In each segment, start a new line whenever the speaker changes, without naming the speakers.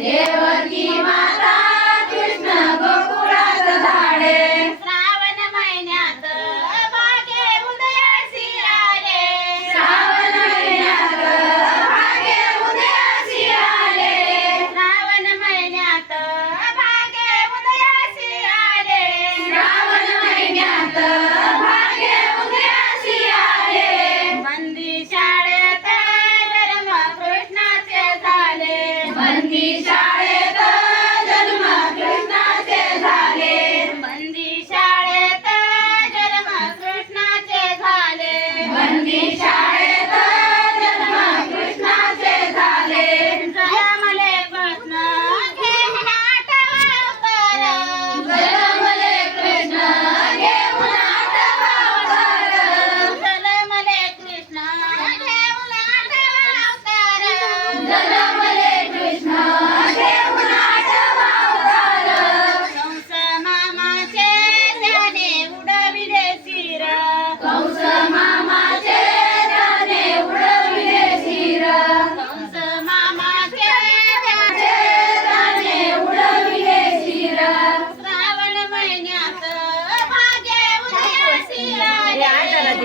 देवकी माता कृष्ण गोकुळात
झाडे.
Shanti Shanti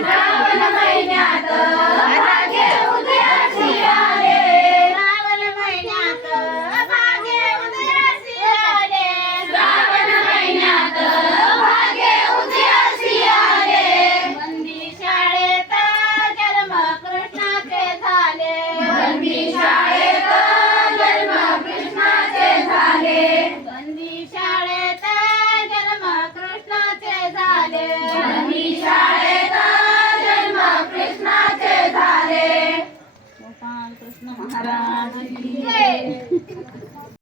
Happy